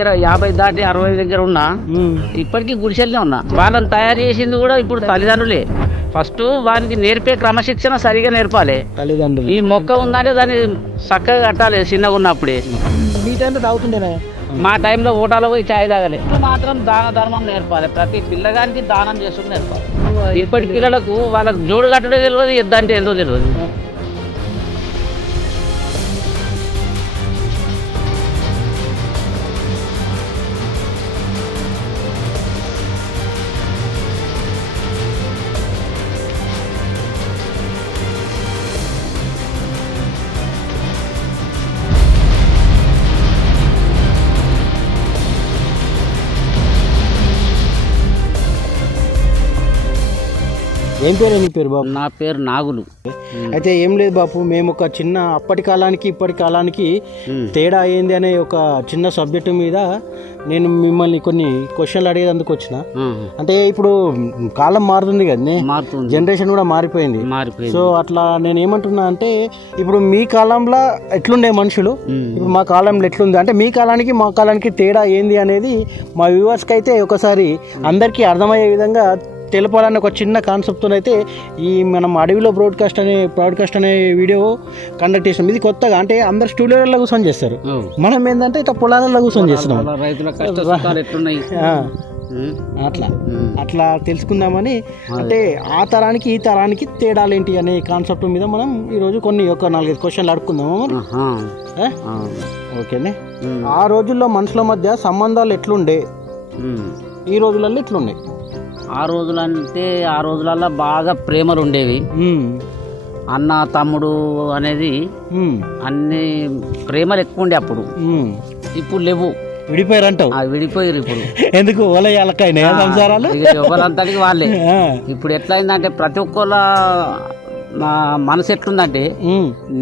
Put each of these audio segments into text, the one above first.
50 దాటి 60 దగ్గర ఉన్నా ఇప్పటికీ గుడిసెల్నే ఉన్నా. వాళ్ళని తయారు చేసింది కూడా ఇప్పుడు తల్లిదండ్రులే. ఫస్ట్ వానికి నేర్పే క్రమశిక్షణ సరిగా నేర్పాలి తల్లిదండ్రులు. ఈ మొక్క ఉందంటే దాన్ని చక్కగా కట్టాలి చిన్నగా ఉన్నప్పుడే. మీ టైంలో తాగుతుండేనా? మా టైంలో ఓటాలో పోయి చాయ్ తాగాలి. మాత్రం దాన ధర్మం నేర్పాలి. ప్రతి పిల్లగానికి దానం చేస్తుంది నేర్పాలి. ఇప్పటి పిల్లలకు వాళ్ళకు జోడు కట్టడం తెలియదు, ఎద్దంటే ఏందో తెలియదు. ఏం పేరు నీ పేరు బాబు? నా పేరు నాగులు. అయితే ఏం లేదు బాపు, మేము ఒక చిన్న అప్పటి కాలానికి ఇప్పటి కాలానికి తేడా ఏంది అనే ఒక చిన్న సబ్జెక్టు మీద నేను మిమ్మల్ని కొన్ని క్వశ్చన్లు అడిగేందుకు వచ్చిన. అంటే ఇప్పుడు కాలం మారుతుంది కదా, జనరేషన్ కూడా మారిపోయింది. సో అట్లా నేను ఏమంటున్నా అంటే, ఇప్పుడు మీ కాలంలో ఎట్లుండే మనుషులు, ఇప్పుడు మా కాలంలో ఎట్లుంది అంటే, మీ కాలానికి మా కాలానికి తేడా ఏంది అనేది మా వ్యూవర్స్కి అయితే ఒకసారి అందరికీ అర్థమయ్యే విధంగా తెలపాలని ఒక చిన్న కాన్సెప్ట్తో అయితే ఈ మనం అడవిలో బ్రాడ్కాస్ట్ అనే వీడియో కండక్ట్ చేసినాం. ఇది కొత్తగా, అంటే అందరు స్టూడియోలలో కూర్చొని చేస్తారు, మనం ఏంటంటే ఇట్లా పొలాలలో కూర్చొని చేస్తున్నాం. అట్లా తెలుసుకుందామని, అంటే ఆ తరానికి ఈ తరానికి తేడాలు ఏంటి అనే కాన్సెప్ట్ మీద మనం ఈరోజు ఒక 4-5 క్వశ్చన్లు అడుక్కుందాము. ఓకేనే. ఆ రోజుల్లో మనుషుల మధ్య సంబంధాలు ఎట్లుండే, ఈ రోజులలో ఎట్లున్నాయి? ఆ రోజులంటే ఆ రోజులలో బాగా ప్రేమలు ఉండేవి. అన్న తమ్ముడు అనేది అన్ని ప్రేమలు ఎక్కువ ఉండే అప్పుడు. ఇప్పుడు లేవు, విడిపోయారంటావు? విడిపోయారు ఇప్పుడు. ఎందుకు? సంసారాలు ఎవరంతటికి వాళ్ళే. ఇప్పుడు ఎట్లయిందంటే ప్రతి ఒక్కళ్ళ మనసు ఎట్లుందంటే,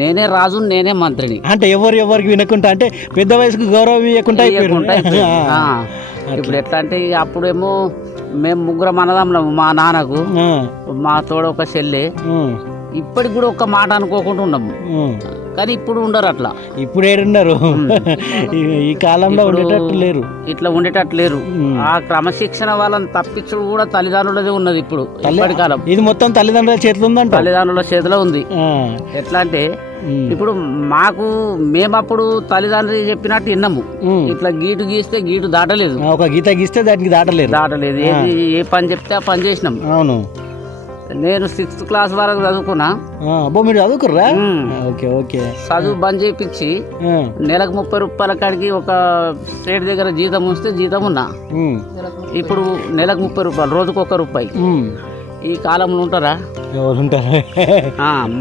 నేనే రాజు నేనే మంత్రిని. అంటే ఎవరికి వినకుండా, అంటే పెద్ద వయసుకు గౌరవం ఇవ్వకుండా ఇప్పుడు ఎట్లా అంటే, అప్పుడేమో మేము 3 అన్నదమ్ములం, మా నాన్నకు మా తోడ ఒక చెల్లె. ఇప్పటికి కూడా ఒక్క మాట అనుకోకుండా ఉన్నాము, కానీ ఇప్పుడు ఉండరు అట్లా. ఇప్పుడు ఏడున్నారు, ఈ కాలంలో ఉండేటట్టు లేరు, ఇట్లా ఉండేటట్టు లేరు. ఆ క్రమశిక్షణ వాళ్ళని తప్పించడం కూడా తల్లిదండ్రులదే ఉన్నది ఇప్పుడు. ఇప్పటి కాలం ఇది మొత్తం తల్లిదండ్రుల చేతిలో ఉందంట. తల్లిదండ్రుల చేతిలో ఉంది. ఎట్లా అంటే, ఇప్పుడు మేమప్పుడు తల్లిదండ్రులు చెప్పినట్టు విన్నాము. ఇట్లా గీటు గీస్తే గీటు దాటలేదు, ఒక గీత గీస్తే దానికి దాటలేదు. ఏ పని చెప్తే ఆ పని చేసినాం. అవును. నేను 6th క్లాస్ వరకు చదువుకున్నా. మీరు చదువుకుర్రా? Okay okay. చదువు బంద్ చేయించి నెలకు 30 రూపాయల కాడికి ఒక స్టేట్ దగ్గర జీతం వస్తే జీతం ఉన్నా. ఇప్పుడు నెలకు 30 రూపాయలు, రోజుకు 1 రూపాయి. ఈ కాలంలో ఉంటారా?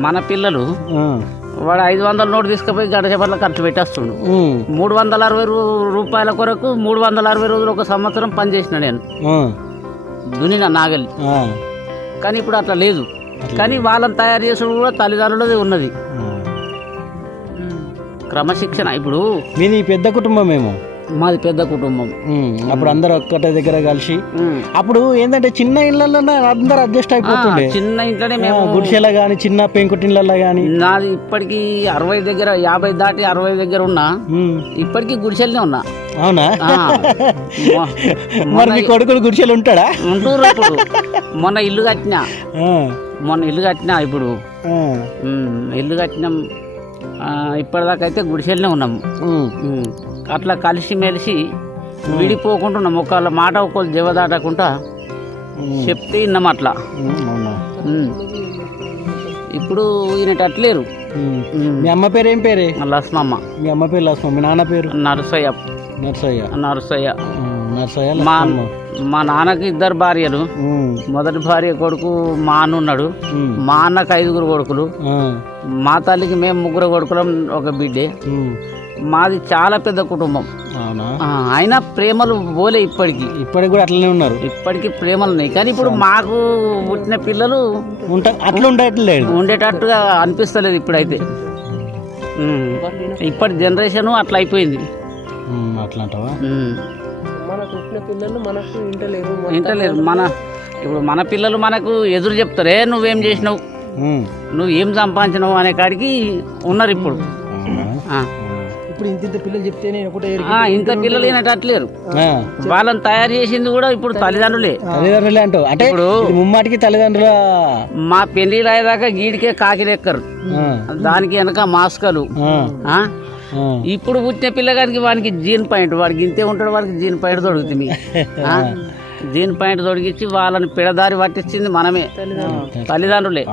మన పిల్లలు వాడు 500 నోటు తీసుకుపోయి గడచేపట్ల ఖర్చు పెట్టేస్తుండు. 360 రూపాయల కొరకు 360 రోజులు ఒక సంవత్సరం పనిచేసిన నేను దునినా నాగలి. కానీ ఇప్పుడు అట్లా లేదు. కానీ వాళ్ళని తయారు చేసుడు కూడా తల్లిదండ్రులది ఉన్నది క్రమశిక్షణ. ఇప్పుడు మీది పెద్ద కుటుంబమేమో? మాది పెద్ద కుటుంబం. అప్పుడు అందరు ఒక్కటే దగ్గర కలిసి, అప్పుడు ఏంటంటే చిన్న ఇళ్ళల్లో అందరు అడ్జస్ట్ అయిపోతుండే. చిన్న ఇంట్లోనే మేము గుడిసెల గానీ చిన్న పెంకుటిళ్ళల్లో గానీ. నాది ఇప్పటికి 50 దాటి 60 దగ్గర ఉన్నా, ఇప్పటికీ గుడిసెల్నే ఉన్నా. అవునా? మరి మీ కొడుకులు గుడిసెలు ఉంటాడా? ఉంటూరు. ఇప్పుడు మొన్న ఇల్లు కట్టినా ఇప్పుడు ఇల్లు కట్టినాం. ఇప్పటిదాకా అయితే గుడిసెల్నే ఉన్నాము. అట్లా కలిసి మెలిసి విడిపోకుండా ఉన్నాం. ఒకళ్ళ మాట ఒకళ్ళు జవదాటకుండా చెప్తే విన్నాం అట్లా. ఇప్పుడు ఈయనట్లేరు. మీ అమ్మ పేరు ఏం పేరే? లక్ష్మమ్మ. మీ అమ్మ పేరు లక్ష్మమ్మ. మీ నాన్న పేరు? నరసయ్య. మా నాన్నకి 2 భార్యలు. మొదటి భార్య కొడుకు మా అన్న ఉన్నాడు. మా అన్నకు 5 కొడుకులు. మా తల్లికి మేము 3 కొడుకులం, ఒక బిడ్డే. మాది చాలా పెద్ద కుటుంబం. అయినా ప్రేమలు పోలే. ఇప్పటికి కూడా అట్లనే ఉన్నారు. ఇప్పటికి ప్రేమలు ఉన్నాయి. కానీ ఇప్పుడు మాకు పుట్టిన పిల్లలు అట్లా ఉండేటట్టుగా అనిపిస్తలేదు ఇప్పుడైతే. ఇప్పటి జనరేషన్ అట్లా అయిపోయింది. ఇంటలేరు. ఇప్పుడు మన పిల్లలు మనకు ఎదురు చెప్తారే, నువ్వేం చేసినావు, నువ్వు ఏం సంపాదించినావు అనే కాడికి ఉన్నారు ఇప్పుడు. ఇప్పుడు ఇంత పిల్లలు చెప్తేనే ఒకటే ఇంత పిల్లలు అయినట్లేరు. వాళ్ళని తయారు చేసింది కూడా ఇప్పుడు తల్లిదండ్రులే అంటావు. అంటే ఇప్పుడు ముమ్మాటికి తల్లిదండ్రుల మా పెళ్లిళ్ళు అయ్యేదాకా గీడికే కాకిరెక్కరు, దానికి వెనక మాస్కలు. ఇప్పుడు పుట్టిన పిల్లగానికి వానికి జీన్ పాయింట్, వాడికి ఇంతే ఉంటాడు, వాడికి జీన్ పాయింట్ దొరుకుతుంది. జీన్ పాయింట్ దొరికించి వాళ్ళని పిడదారి పట్టించింది మనమే, తల్లిదండ్రులే.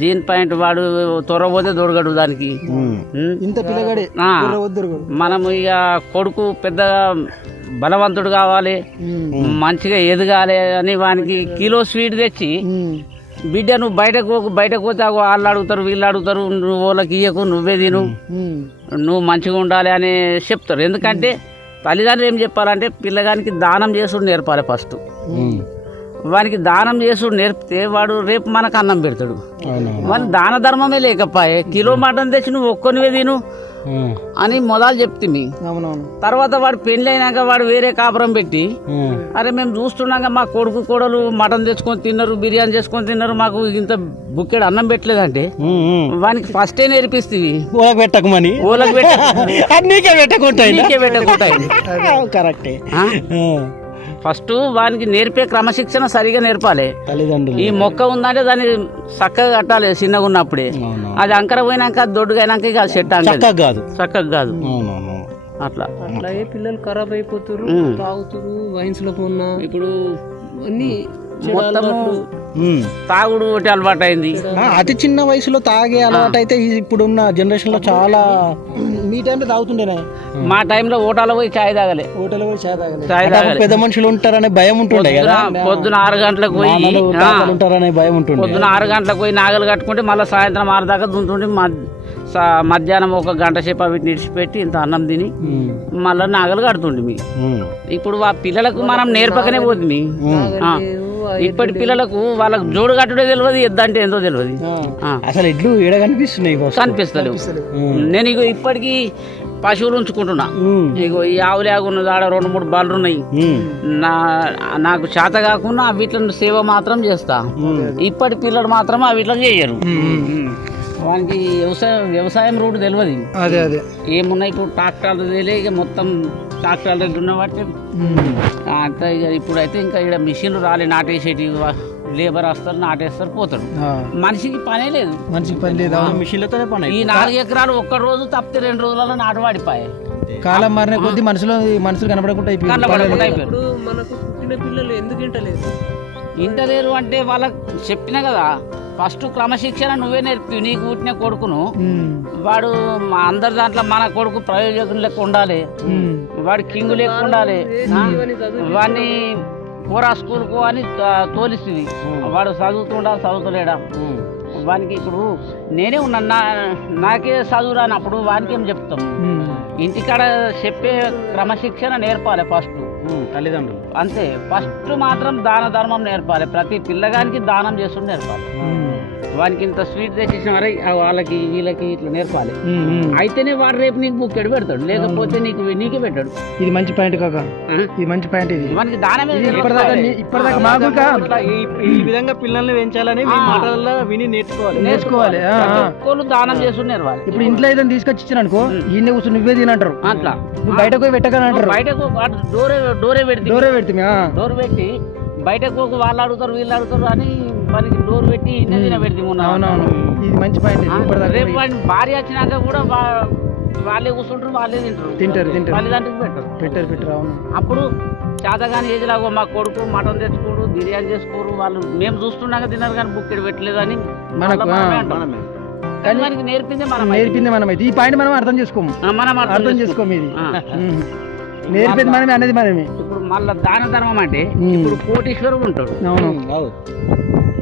జీన్ పాయింట్ వాడు త్వరపోతే దొరకడు దానికి. మనం ఇక కొడుకు పెద్దగా బలవంతుడు కావాలి, మంచిగా ఎదగాలి అని వానికి కిలో స్వీట్ తెచ్చి, బిడ్డ నువ్వు బయటకు పోతే వాళ్ళు అడుగుతారు, వీళ్ళు అడుగుతారు, నువ్వు వాళ్ళకి ఇయ్యకు, నువ్వే తిను, నువ్వు మంచిగా ఉండాలి అని చెప్తారు. ఎందుకంటే తల్లిదండ్రులు ఏం చెప్పాలంటే పిల్లగానికి దానం చేసుడు నేర్పాలి ఫస్ట్. వానికి దానం చేసుడు నేర్పితే వాడు రేపు మనకు అన్నం పెడతాడు. వాని దాన ధర్మమే లేకపోయే, కిలో మటన్ తెచ్చి నువ్వు ఒక్కనివే తిను అని మొదలు చెప్తుంది. తర్వాత వాడు పెళ్లి అయినాక వాడు వేరే కాపురం పెట్టి, అరే మేము చూస్తున్నాక మా కొడుకు కోడలు మటన్ తెచ్చుకొని తిన్నారు, బిర్యానీ చేసుకొని తిన్నారు, మాకు ఇంత బుక్కెడు అన్నం పెట్టలేదంటే వానికి ఫస్టే నేర్పిస్తుంది. పెట్టకమని కరెక్టే. ఫస్ట్ వానికి నేర్పే క్రమశిక్షణ సరిగా నేర్పాలి. ఈ మొక్క ఉందంటే దాన్ని చక్కగా కట్టాలి చిన్నగా ఉన్నప్పుడే. అది అంకర పోయినాక దొడ్డుగా అయినాక ఇక సెట్ చక్కగా కాదు. అట్లా పిల్లలు ఖరాబ్ అయిపోతారు, తాగుతారు, వైన్స్ లో ఉన్న ఇప్పుడు అన్ని తాగుడు ఒకటి అలవాటు అయింది. అతి చిన్న వయసులో తాగే అలవాటు అయితే ఇప్పుడున్న జనరేషన్ లో చాలా. మీ టైంలో తాగుతుండేనా? మా టైంలో ఓటాలో పోయి చాయ్ తాగలే, పెద్ద మనుషులు ఉంటారనే భయం ఉంటుండే కదా. పొద్దున 6 గంటలకు పోయి ఉంటారనే భయం ఉంటుండే. పొద్దున 6 గంటలకు పోయి నాగలు కట్టుకుంటే మళ్ళీ సాయంత్రం 6 దాకా దుంతుంటే మధ్యాహ్నం 1 గంట సేపు అవి నిడిచిపెట్టి ఇంత అన్నం తిని మళ్ళీ నాగలు కడుతుండే. ఇప్పుడు ఆ పిల్లలకు మనం నేర్పకనే పోతుంది. ఇప్పటి పిల్లలకు వాళ్ళకు జోడు కట్టుడే తెలియదు, ఎద్దంటే ఏందో తెలియదు. అసలు ఎడ్లు ఏడ కనిపిస్తున్నాయి? కనిపిస్తలేవు. నేను ఇగో ఇప్పటికీ పశువులు ఉంచుకుంటున్నా. ఇగో ఈ ఆవులేగున్నది, ఆడ 2-3 బర్రెలు ఉన్నాయి. నాకు చేత కాకుండా వీటిని సేవ మాత్రం చేస్తా. ఇప్పటి పిల్లలు మాత్రం వీటిని చేయరు. వానికి వ్యవసాయం రూట్ తెలియదు. అదే ఏమున్నా ఇప్పుడు ట్రాక్టర్లు తెలియ, ఇక మొత్తం ట్రాక్టర్లు ఉన్న వాటి అంతా. ఇక ఇప్పుడైతే ఇంకా ఇక్కడ మిషన్లు రాలే, నాటేసేటి లేబర్ వస్తారు, నాటేస్తారు, పోతాడు. మనిషికి పనే లేదు, మిషన్లతోనే పని. ఈ 4 ఎకరాలు ఒక్క రోజు తప్పితే 2 రోజులలో నాటు వాడిపోయాయి. కాలం మారిన కొద్ది మనుషులు కనబడకుండా అయిపోయారు. మనకు పుట్టిన పిల్లలు ఎందుకు ఇంటలేరు అంటే వాళ్ళకి చెప్పినా కదా, ఫస్ట్ క్రమశిక్షణ నువ్వే నేర్పి. నీకు పుట్టిన కొడుకును వాడు అందరి దాంట్లో మన కొడుకు ప్రయోజకులు లెక్క ఉండాలి, వాడు కింగు లెక్క ఉండాలి. వాడిని పోరా స్కూల్కు అని తోలిస్తుంది. వాడు చదువుతలేడా? వానికి ఇప్పుడు నేనే ఉన్నా, నాకే చదువు రానప్పుడు వానికి ఏం చెప్తాం? ఇంటికాడ చెప్పే క్రమశిక్షణ నేర్పాలి ఫస్ట్ తల్లిదండ్రులు. అంతే. ఫస్ట్ మాత్రం దాన ధర్మం నేర్పాలి. ప్రతి పిల్లగానికి దానం చేస్తూ నేర్పాలి. వానికి ఇంత స్వీట్ తెచ్చేసిన వాళ్ళకి వీళ్ళకి ఇట్లా నేర్పాలి. అయితేనే వాడు రేపు నీకు బుక్కెడు పెడతాడు, లేకపోతే నీకే పెట్టాడు. ఇది మంచి పాయింట్ కాక, ఇది మంచి పాయింట్. ఇది వానికి దానమే. ఇప్పటిదాకా ఈ విధంగా పిల్లల్ని పెంచాలని మీ మాటలలో విని నేర్చుకోవాలి. దానం చేస్తూ నేర్పాలి. ఇప్పుడు ఇంట్లో ఏదైనా తీసుకొచ్చి ఇచ్చిన అనుకో, ఈయన కూర్చొని నువ్వే తినంటారు. అట్లా బయటకు పోయి పెట్టగానే అంటారు. బయటకు డోరే పెట్టి బయటకు వాళ్ళు అడుగుతారు, వీళ్ళు అడుగుతారు అని మనకి డోర్ పెట్టి పెడితే. అవునవును, ఇది మంచి పాయింట్. రేపు భార్య వచ్చినాక కూడా వాళ్ళే కూర్చుంటారు, వాళ్ళే తింటారు. తల్లిదండ్రులకు పెట్టరు. అవును. అప్పుడు చేతగాని ఏజ్లాగో మా కొడుకు మటన్ తెచ్చుకోడు, బిర్యానీ చేసుకోరు, వాళ్ళు మేము చూస్తున్నాక తిన్నారు కానీ బుక్కెడు పెట్టలేదని మనకి నేర్పింది మనమైతే. ఈ పాయింట్ మనం అర్థం చేసుకోము, అర్థం చేసుకోము. ఇది నేర్పింది మనమే, అనేది మనమే. ఇప్పుడు మళ్ళీ దాన ధర్మం అంటే ఇప్పుడు కోటీశ్వరుడు ఉంటాడు.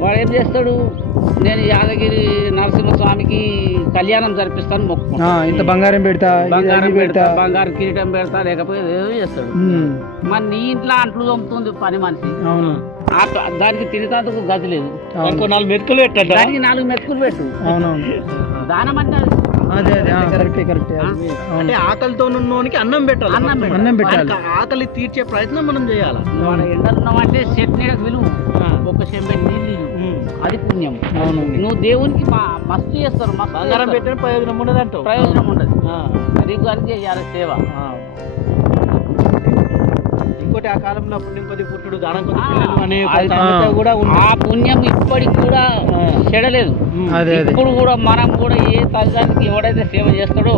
వాడు ఏం చేస్తాడు? నేను యాదగిరి నరసింహస్వామికి కళ్యాణం జరిపిస్తాను, మొక్కుకుంటా, ఇంత బంగారం పెడతా, బంగారు కిరీటం పెడతా, లేకపోతే ఏదో చేస్తాడు. మరి నీ ఇంట్లో అంట్లు తోముతుంది పని మనిషి, దానికి తినేందుకు గది లేదు, 4 మెతుకులు పెట్టాడు, దానికి 4 మెతుకులు పెట్టు. దానం అంటే అంటే ఆకలితో ఉన్నోనికి అన్నం పెట్టాలి. ఆకలి తీర్చే ప్రయత్నం మనం చేయాలి. ఎండలున్నామంటే చెట్టు నీడకు విలువ, ఒక చెంబెడు నీళ్ళు, అది పుణ్యం. నువ్వు దేవునికి మస్తు చేస్తారు. బంగారం పెట్టిన ప్రయోజనం ఉండదు. నీకు అని చేయాలి సేవ. ఇంకోటి ఆ కాలంలో పుణ్యం కొద్ది పుట్టుడు దానం కొద్ది పిల్లలు అనే ఒక సామెత కూడా ఉంది. ఆ పుణ్యం ఇప్పటికి కూడా చెడలేదు. ఇప్పుడు కూడా మనం కూడా ఏ తల్లిదండ్రికి ఎవడైతే సేవ చేస్తాడో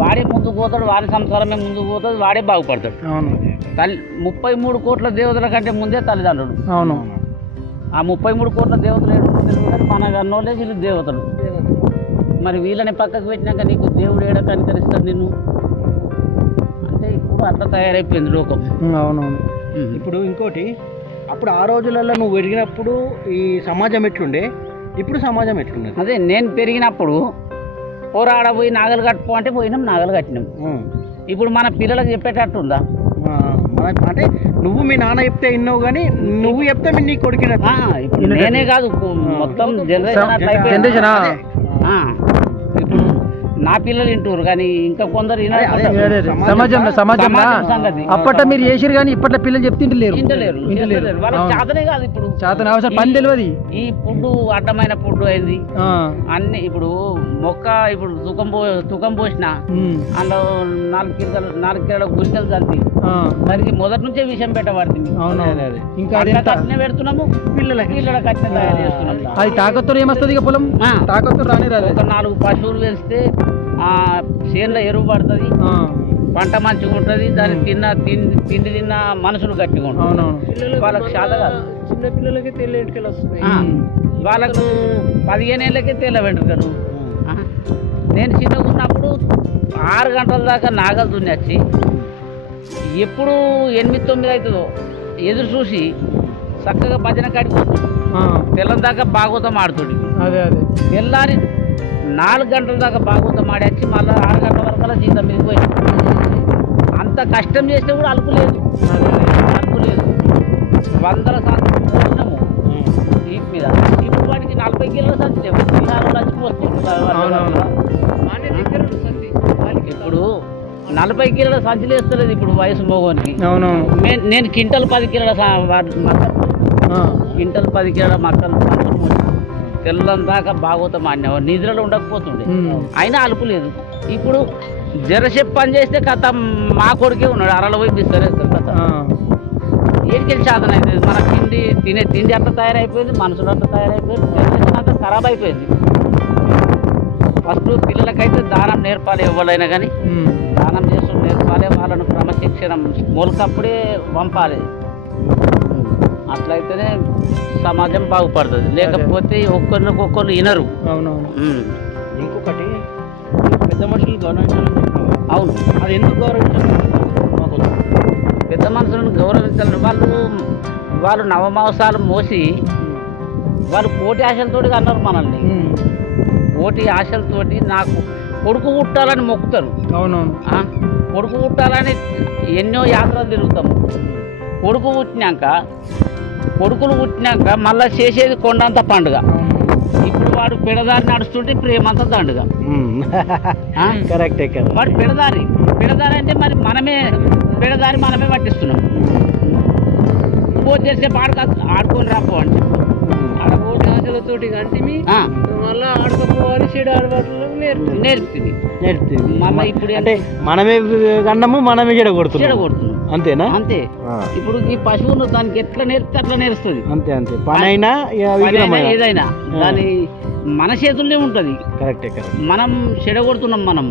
వాడే ముందుకు పోతాడు, వాడి సంసారమే ముందుకు పోతుంది, వాడే బాగుపడతాడు. 33 కోట్ల దేవతల కంటే ముందే తల్లిదండ్రులు. అవును. ఆ 33 కోట్ల దేవతలు ఏడుకుంటారు, మన అన్నోళ్ళే వీళ్ళు దేవతలు. మరి వీళ్ళని పక్కకు పెట్టినాక నీకు దేవుడు ఏడ కనికరిస్తాడు నిన్ను అంటే ఇప్పుడు అట్లా తయారైపోయింది లోకం. అవునవును. ఇప్పుడు ఇంకోటి, అప్పుడు ఆ రోజులలో నువ్వు పెరిగినప్పుడు ఈ సమాజం ఎట్లుండే, ఇప్పుడు సమాజం ఎట్లుండే? అదే నేను పెరిగినప్పుడు పోరాడ పోయి నాగలు కట్టుకో అంటే పోయినాం, నాగలు కట్టినాం. ఇప్పుడు మన పిల్లలకు చెప్పేటట్టుందా? అంటే నువ్వు మీ నాన్న చెప్తే విన్నావు, కానీ నువ్వు చెప్తే మీ నీ కొడుకున. ఇప్పుడు నేనే కాదు, మొత్తం జనరేషన్ అట్లా అయిపోయింది. ఇప్పుడు నా పిల్లలు వింటారు కానీ ఇంకా కొందరు సమాజంలో సంగతి అప్పట్లో మీరు చేసిరు కానీ ఇప్పట్లో పిల్లలు చెప్తే ఇంటలేరు. వాళ్ళకి చేతనే కాదు, ఇప్పుడు చేతన అవసరం పని తెలియదు. ఈ ఫుడ్ అడ్డమైన ఫుడ్ అయింది అన్ని. ఇప్పుడు మొక్క ఇప్పుడు తుకం పోసిన అందులో 4 కిలోల గురికలు చల్లి దానికి మొదటి నుంచే విషయం పెట్టబడుతుంది. ఇంకా కట్టిన పెడుతున్నాము, పిల్లలకి కట్టిన తయారు చేస్తున్నాం. అది తాకత్తు ఏమొస్తుంది ఇక పొలం తాకత్తు రాని రాదు. ఒక 4 పశువులు వేస్తే చేనులో ఎరువు పడుతుంది, పంట మంచిగా ఉంటుంది, దాన్ని తిండి తిన్న మనుషులు గట్టిగా ఉంటుంది. వాళ్ళకి శాత కాదు, చిన్న పిల్లలకి తెల్ల వెంట్రుకలు వస్తున్నాయి. వాళ్ళకు 15 ఏళ్ళకే తెల్ల వెంట్రుకలు. నేను చిన్నగా ఉన్నప్పుడు 6 గంటల దాకా నాగలు దున్నచ్చి ఎప్పుడు 8-9 అవుతుందో ఎదురు చూసి చక్కగా భజన కాడికి తెల్లం దాకా భాగవతం ఆడుతుంది. తెల్లారి 4 గంటల దాకా భాగవతం ఆడచ్చి మళ్ళీ 6 గంటల వరకు జీతం మీద పోయి అంత కష్టం చేస్తే కూడా అలుపు లేదు. 100 సంచులు పోసినాము దీప్ మీద. ఇప్పుడు వాటికి 40 కిలోల సంచి లేవు, 4 లక్షలు ఇప్పుడు 40 కిలోల సంచులు వేస్తలేదు ఇప్పుడు వయసు మోగోనికి. నేను క్వింటల్ 10 కిలోల క్వింటల్ 10 కిలోల మక్కలు తెల్లం దాకా భాగవతం ఆడినావు, నిద్రలో ఉండకపోతుండే, అయినా అలుపు లేదు. ఇప్పుడు జరసేపు పని చేస్తే కథ మా కొడుకే ఉన్నాడు, అరలో పోయి బిస్తరేస్తారు కథ. ఏడికెళ్ళి సాధన అవుతుంది. మన తిండి అట్లా తయారైపోయింది, మనుషులు అట్లా తయారైపోయింది, జనరేషన్ అంతా ఖరాబ్ అయిపోయింది. ఫస్ట్ పిల్లలకైతే దానం నేర్పాలి, ఎవరైనా కానీ దానం చేస్తూ నేర్పాలి, వాళ్ళను క్రమశిక్షణ మొలకప్పుడే పంపాలి. అట్లయితేనే సమాజం బాగుపడుతుంది, లేకపోతే ఒక్కరినొక్కరు వినరు. ఇంకొకటి, పెద్ద మనుషులు గౌరవించాలని చెప్పినావు. అవును, అది ఎందుకు గౌరవించాలి? పెద్ద మనుషులను గౌరవించాలని వాళ్ళు నవమాసాలు మోసి వాళ్ళు కోటి ఆశలతోటి అన్నారు మనల్ని. కోటి ఆశలతోటి నాకు కొడుకు పుట్టాలని మొక్కుతారు. అవునవును. కొడుకు పుట్టాలని ఎన్నో యాత్రలు తిరుగుతాము. కొడుకులు పుట్టినాక మళ్ళీ చేసేది కొండంత పండుగ. ఇప్పుడు వాడు పెడదారి నడుస్తుంటే ప్రేమంతా దండుగా. కరెక్టే కదా. వాడు పెడదారి అంటే మరి పెడదారి మనమే పట్టిస్తున్నాం. పోతే చేసే ఆడుకొని రాపో అని చెప్పి ఆశలతోటి కంటిమి మళ్ళీ ఆడుకోపోవాలి, చెడు ఆడబాట్లు నేర్పుతుంది. మళ్ళీ ఇప్పుడు అంటే మనమే గండము మనమే చెడగొడుతున్నాం. అంతేనా? అంతే. ఇప్పుడు ఈ పశువును దానికి ఎట్లా నేర్పితే అట్లా నేర్స్తుంది. అంతే. పనైనా ఏదైనా దాని మన చేతుల్లో ఉంటది. కరెక్టే. మనం చెడగొడుతున్నాం. మనం